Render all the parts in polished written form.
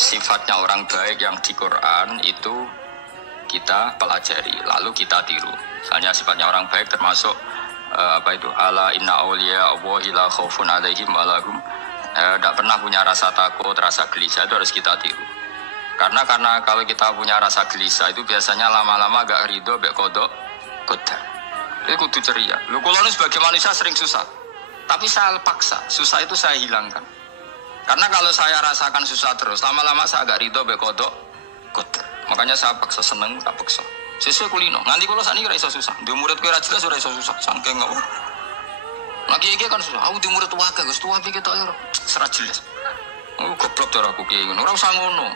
sifatnya orang baik yang di Quran itu kita pelajari, lalu kita tiru. Misalnya sifatnya orang baik termasuk apa itu? Ala inna awliya Allahi la khaufun alaihim wa lahum tidak pernah punya rasa takut, rasa gelisah, itu harus kita tiru. Karena kalau kita punya rasa gelisah itu biasanya lama-lama agak ridho, agak kodok, kodar. Itu kudu ceria. Lu kalau sebagai manusia sering susah, tapi saya paksa, susah itu saya hilangkan. Karena kalau saya rasakan susah terus, lama-lama saya agak ridho, agak kodok, kodar. Makanya saya paksa, seneng, tak paksa. Sesuai kulino. Nanti kalau saat ini rasa susah, di murid kira jelas sudah rasa susah, sangking nggak. Lagi kan susah. Aku di murid tua Gus, tua pikir tak ada, serat jelas. Oh goblok cara aku kiai, orang usah ngono.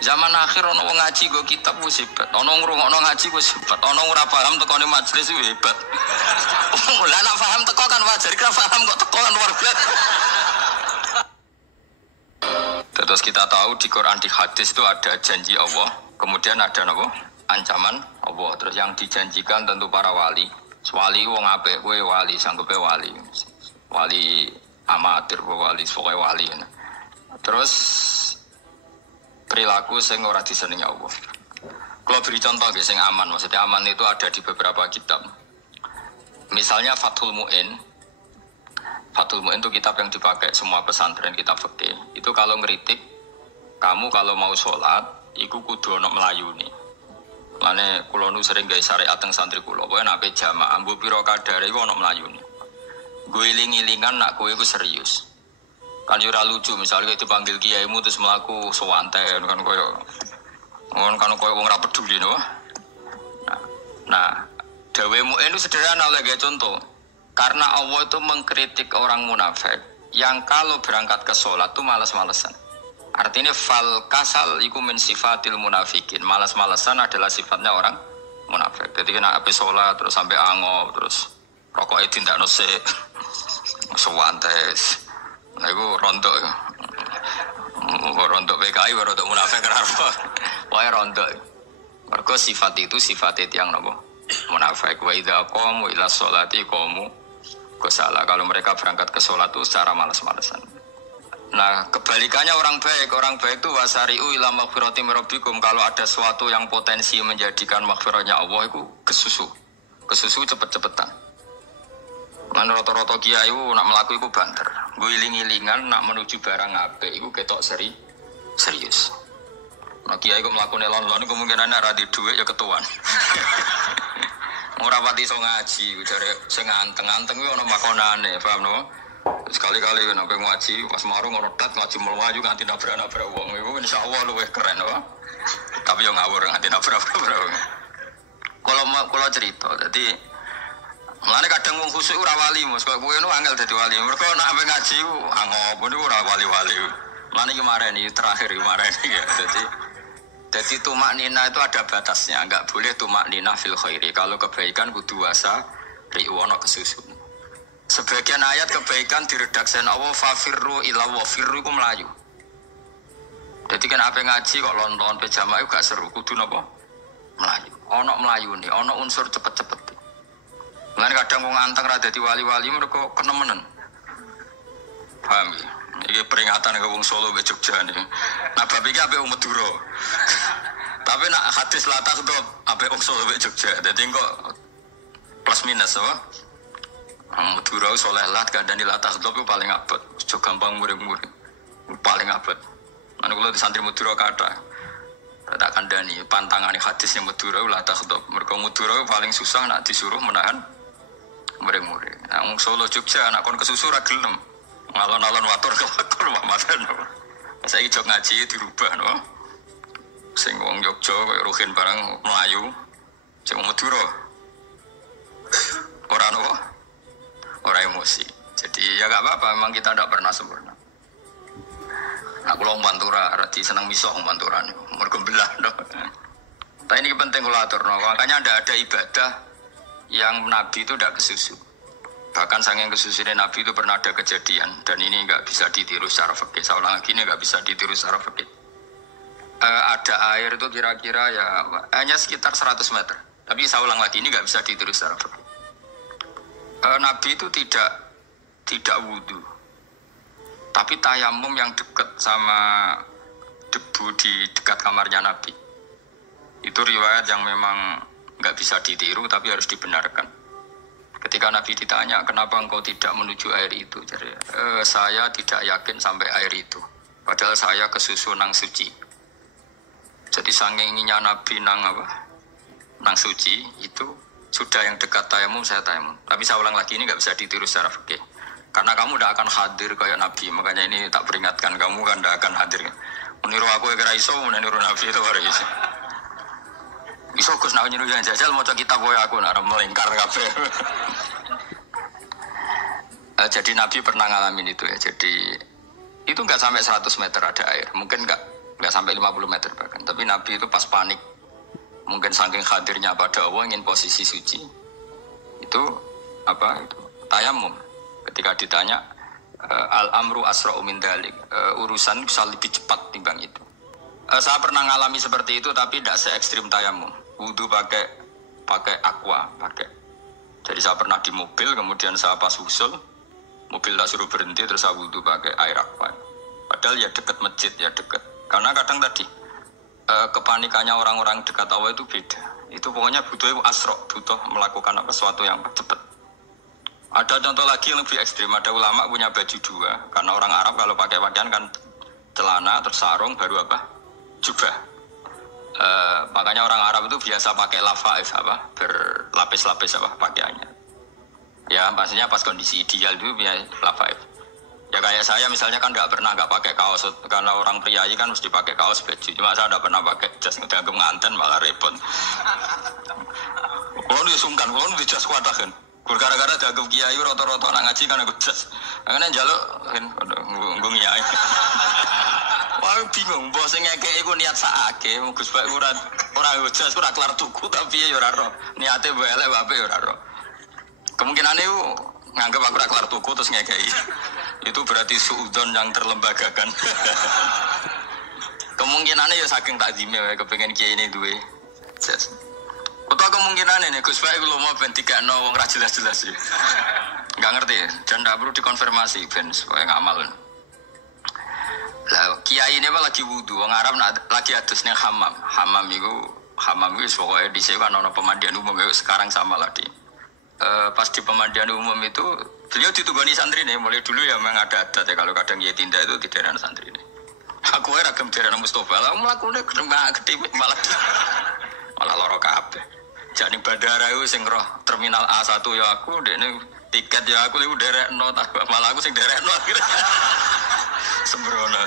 Zaman akhir ono wong ngaji go kitab wis hebat. Ono ngrungokno ngaji wis hebat. Ono ora paham tekone majelis wis hebat. Lah nek paham teko kan wajar, kira paham kok teko kan luar biasa. Terus kita tahu di Quran, di hadis itu ada janji Allah, kemudian ada apa? Ancaman Allah. Terus yang dijanjikan tentu para wali. Wali wong apik kowe wali, sanggepe wali. Wali amatir wali, pokoke wali. Terus perilaku sing ora disenengi Allah. Kalau beri contoh sing aman, maksudnya aman itu ada di beberapa kitab. Misalnya Fathul Mu'in. Fathul Mu'in itu kitab yang dipakai semua pesantren, kitab fikih. Itu kalau ngeritik, kamu kalau mau sholat, iku kudu ono melayuni. Lane kula nu sering gawe syariat teng santri kula, kowe nek jamaah mbuh pira kadare iku ono melayuni. Gue iling-ilingan nak kowe iku serius. Kan ora lucu misalnya kita dipanggil kiaimu terus melaku sewanten kan koyo wong ora peduli no. Nah, dawemu itu sederhana lagi contoh. Karena Allah itu mengkritik orang munafik yang kalau berangkat ke sholat itu malas-malesan. Artinya fal kasal iku min sifatil munafikin. Malas-malesan adalah sifatnya orang munafik. Jadi kena habis sholat terus sampai angop terus rokoknya tindakno sik sewantes. Nah, itu rontok. Rontok PKI, rontok munafik kenapa? Wah, rontok. Mergo sifat itu sifat yang napa? Munafik. Wa idza qamu ila sholati qamu kusala. Kalau mereka berangkat ke sholat itu secara malas-malasan. Nah, kebalikannya orang baik itu wasari'u ila maghfirati min rabbikum. Kalau ada sesuatu yang potensi menjadikan maghfirahnya Allah itu kesusu cepet-cepetan. Lan rata-rata kiai itu nak melaku itu banter. Gue iling-ilingan nak menuju barang apik itu ketok serius. Nah kiai itu melaku nelon-nelon kemungkinan ra di dhuwit ya ketuan. Ora pati iso ngaji, jare sing anteng-anteng kuwi ana makonane, paham no? Sekali-kali nek ngaji pas marung rotat ngaji mlayu nganti nabrak-nabrak wong. Iku insyaallah luwih keren no. Tapi yo ngawur nganti nabrak-nabrak wong. Kalau cerita, jadi mulane kadang wong khusuk ora wali, Mas. Kok kowe nu angel dadi wali. Mergo nek ampe ngaji ku angop niku ora wali-wali. Mulane kemarin iki terakhir kemarin ya. Jadi tumak nina itu ada batasnya, enggak boleh tumak nina fil khairi. Kalau kebaikan kudu wasa riwono kesusun. Sebagian ayat kebaikan diredaksikan Allah fafirru ila wa firru ku melayu. Jadi kan ape ngaji kok lonton pe jamaah gak seru, kudu napa? Melayu. Ono melayune, ono unsur cepet-cepet. Mulane kadang wong anteng ra dadi wali-wali mergo kenemenen. Paham ya? Iki peringatan ke wong Solo be Jogja nih. Nah bab iki ape wong Madura. Tapi nak hadis latah itu ape wong Solo be Jogja. Dadi kok plus minus apa? Madura soleh lat kandhane latah itu paling abot. Aja gampang murid-murid. Paling abot. Lan kula di santri Madura kathah. Tak kandhani pantangane hadisnya Madura latah itu. Mergo Madura paling susah nak disuruh menahan murid-murid. Nah, wong Solo Jogja anak kon kesusu ra gelem. Ngalon-alon watur ke mamaten. Saiki jog ngaji dirubah no. Sing wong Jogja koyo Ruhin barang Melayu, sing Madura. Ora no. Ora emosi. Jadi ya enggak apa-apa, memang kita tidak pernah sempurna. Aku long Pantura, rati seneng misoh Pantura niku. Mergo belah no. Tapi ini penting kula aturno. Makanya ada ibadah yang Nabi itu tidak kesusu. Bahkan saking kesusunya Nabi itu pernah ada kejadian dan ini nggak bisa ditiru secara fikih. Saya ulang lagi ini nggak bisa ditiru secara fikih. Ada air itu kira-kira ya hanya sekitar 100 meter. Tapi saya ulang lagi ini nggak bisa ditiru secara fikih. Nabi itu tidak wudhu, tapi tayamum yang dekat sama debu di dekat kamarnya Nabi. Itu riwayat yang memang nggak bisa ditiru tapi harus dibenarkan. Ketika Nabi ditanya, kenapa engkau tidak menuju air itu? Jadi, saya tidak yakin sampai air itu. Padahal saya kesusu nang suci. Jadi saking inginnya Nabi nang suci itu sudah yang dekat tayamum saya tayamum. Tapi saya ulang lagi, ini nggak bisa ditiru secara fikih. Karena kamu tidak akan hadir kayak Nabi. Makanya ini tak peringatkan kamu kan tidak akan hadir. Meniru aku yang iso, meniru Nabi itu baru iso. Iso Gus nak niru yang jajal mau kita boy aku nak melingkar kabeh. Jadi Nabi pernah ngalamin itu ya. Jadi itu nggak sampai 100 meter ada air. Mungkin nggak sampai 50 meter bahkan. Tapi Nabi itu pas panik. Mungkin saking hadirnya pada Allah ingin posisi suci. Itu tayamum. Ketika ditanya al-amru asra'u min dalik, urusan bisa lebih cepat timbang itu. Saya pernah ngalami seperti itu tapi tidak se ekstrim tayamum. Wudu pakai aqua, Jadi saya pernah di mobil, kemudian saya pas usul, mobil tak suruh berhenti, terus saya wudu pakai air aqua. Padahal ya dekat masjid, ya dekat. Karena kadang tadi kepanikannya orang-orang dekat Allah itu beda. Itu pokoknya butuh asro, butuh melakukan sesuatu yang cepat. Ada contoh lagi yang lebih ekstrim. Ada ulama punya baju dua, karena orang Arab kalau pakai pakaian kan celana terus sarung baru jubah. Makanya orang Arab itu biasa pakai lafaif berlapis-lapis pakaiannya. Ya maksudnya pas kondisi ideal dulu biasa lafaif. Ya kayak saya misalnya kan nggak pakai kaos, karena orang priayi kan mesti pakai kaos baju. Cuma saya nggak pernah pakai jas, ngedagem nganten malah repot. Kalau dia sungkan, kalau dia jas kuat kan. Gara-gara dagem kiai rata-rata nak ngaji kan aku jas. Makanya jaluk kan nggung kiai. Wah bingung, bos ngekek iku niat sakake, Gus Pak ora jas ora kelar tuku tapi ya ora ro. Niate mbok elek wae ora ro. Kemungkinane iku nganggep aku ora kelar tuku terus ngekeki. Itu berarti suudzon yang terlembagakan. Kemungkinannya ya saking takzime wae kepengin kiai ini duwe jas. Utawa kemungkinane nek Gus Pak iku lomo ben dikakno wong ra jelas-jelas ya. Enggak ngerti dan enggak perlu dikonfirmasi ben supaya ngamal. Lah kiai ini lagi wudu, wong Arab lagi adus ning hammam. Hammam iku pokoke dhisik kan ana pemandian umum sekarang sama lagi. Pas di pemandian umum itu beliau ditugani santri nih, mulai dulu ya memang ada adat ya kalau kadang dia tindak itu tidak ada santri nih. Aku era gemderan Mustafa, lah melakukannya gede malah loro kabeh. Jadi bandara itu sing roh terminal A1 ya aku, dene tiket ya aku itu derekno, malah aku sing derekno akhirnya. Sembrono.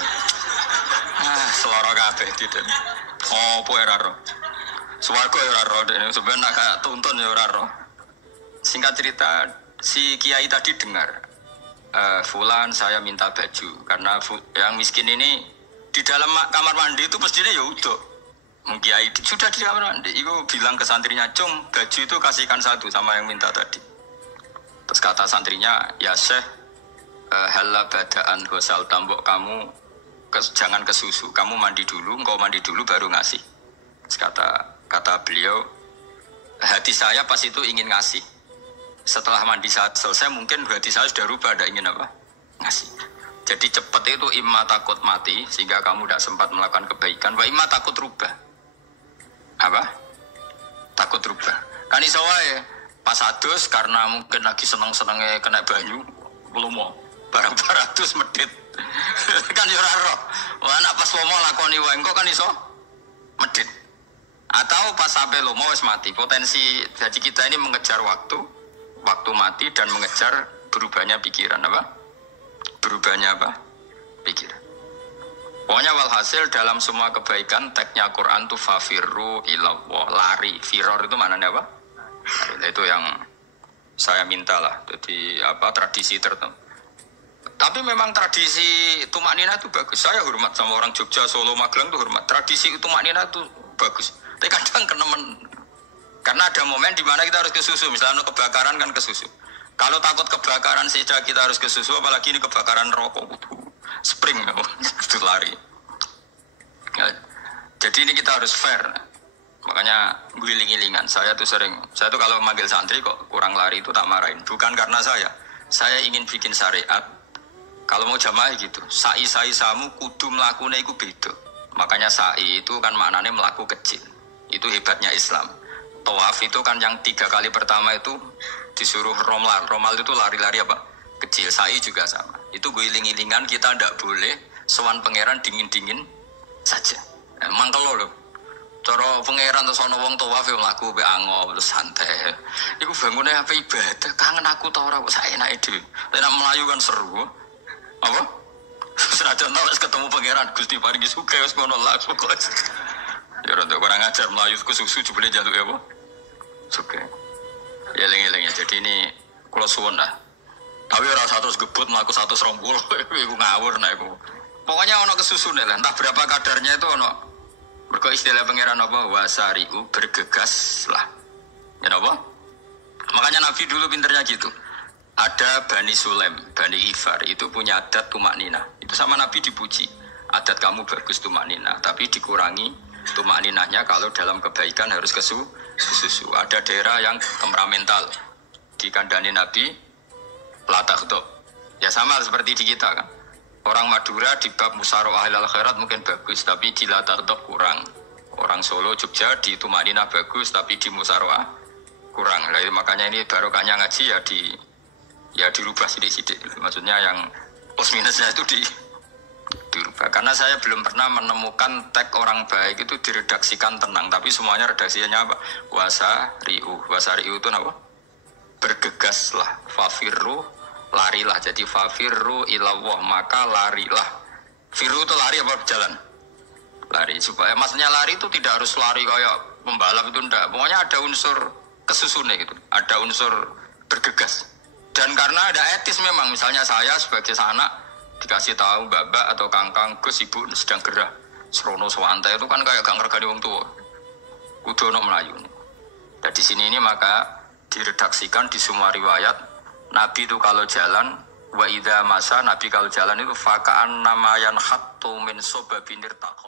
Seloro kabeh tidak. Opo era roh. Swarga ya ora roh, dene sampeyan nak tuntun ya ora roh. Singkat cerita, si kiai tadi dengar, Fulan saya minta baju karena yang miskin ini di dalam kamar mandi itu mestinya ya udah. Kiai sudah di kamar mandi, itu bilang ke santrinya, Cung baju itu kasihkan satu sama yang minta tadi. Terus kata santrinya, ya Syekh, halla badaan gosal tambok kamu jangan ke susu, kamu mandi dulu, engkau mandi dulu baru ngasih. Terus kata beliau, hati saya pas itu ingin ngasih. Setelah mandi saat selesai mungkin berarti saya sudah rubah, ada ingin ngasih. Jadi cepat itu imma takut mati sehingga kamu tidak sempat melakukan kebaikan, wa imma takut rubah. Takut rubah. Kan iso wae pas adus karena mungkin lagi seneng-senenge kena banyu, belum mau barang 200 medit. Kan yo ora roh. Wah anak pas lomo lakoni wae engko kan iso medit. Atau pas sampai lomo wis mati. Potensi jadi kita ini mengejar waktu mati dan mengejar berubahnya pikiran pikiran. Pokoknya walhasil dalam semua kebaikan teksnya Quran tuh fafirru ilallah, lari. Firor itu maknanya apa? Itu yang saya minta lah. Jadi tradisi tertentu. Tapi memang tradisi tumak nina itu bagus. Saya hormat sama orang Jogja, Solo, Magelang tuh hormat. Tradisi tumak nina itu bagus. Tapi kadang karena ada momen di mana kita harus ke susu, misalnya kebakaran kan ke susu. Kalau takut kebakaran saja kita harus ke susu, apalagi ini kebakaran rokok, spring, itu lari. Ya, jadi ini kita harus fair. Makanya giling-gilingan. Saya tuh kalau manggil santri kok kurang lari itu tak marahin. Bukan karena saya ingin bikin syariat. Kalau mau jamaah gitu, sai samu kudu mlakune iku beda. Makanya sa'i itu kan maknanya melaku kecil. Itu hebatnya Islam. Tawaf itu kan yang 3 kali pertama itu disuruh romal. Romal itu lari-lari apa? Kecil. Sa'i juga sama. Itu guling-gilingan, kita tidak boleh sowan pangeran dingin-dingin saja. Emang kalau loh. Cara pangeran terus ana wong tawaf yo mlaku mbek ango terus santai. Iku bangune apa ibadah? Kangen aku ta ora kok saenake dhewe. Nek mlayu kan seru. Apa? Senajan wis ketemu pangeran Gusti paringi sugih wis ngono lah pokoke. Ya rada kurang ajar mlayu susu jebule jaluk ya apa? Sugih. Ya eling-eling ya. Jadi ini kula suwun lah. Tapi ora 100 gebut mlaku 120 iku ngawur nek iku. Pokoknya ono kesusune lah, entah berapa kadarnya itu ono. Mergo istilah pangeran apa wasari'u bergegas lah. Ya apa? Makanya Nabi dulu pinternya gitu. Ada Bani Sulaim, Bani Ifar itu punya adat tumak nina. Itu sama Nabi dipuji. Adat kamu bagus tumak nina, tapi dikurangi tumak ninahnya kalau dalam kebaikan harus kesusu. Ada daerah yang temperamental. Dikandani Nabi latakhdho. Ya sama seperti di kita kan. Orang Madura di bab musyawarah ahlul khairat mungkin bagus, tapi di latar tok kurang. Orang Solo, Jogja di tumak nina bagus, tapi di musyawarah kurang. Nah, makanya ini barokahnya ngaji ya dirubah sidik-sidik. Maksudnya yang plus minusnya itu dirubah. Karena saya belum pernah menemukan tag orang baik itu diredaksikan tenang, tapi semuanya redaksinya apa? Wasari'u itu apa? Bergegaslah, fafirru larilah, jadi fafirru ilallah, maka larilah. Firu itu lari apa berjalan? Lari, supaya maksudnya lari itu tidak harus lari kayak pembalap itu enggak. Pokoknya ada unsur kesusunnya gitu, ada unsur bergegas. Dan karena ada etis memang, misalnya saya sebagai anak dikasih tahu babak atau kangkang Gus ibu sedang gerah serono sewantai itu kan kayak gak ngergani wong tua. Kudu ono Melayu. Dan di sini ini maka diredaksikan di semua riwayat. Nabi itu kalau jalan wa idza masa, Nabi kalau jalan itu fakaan namayan khattu min sobabinir takho.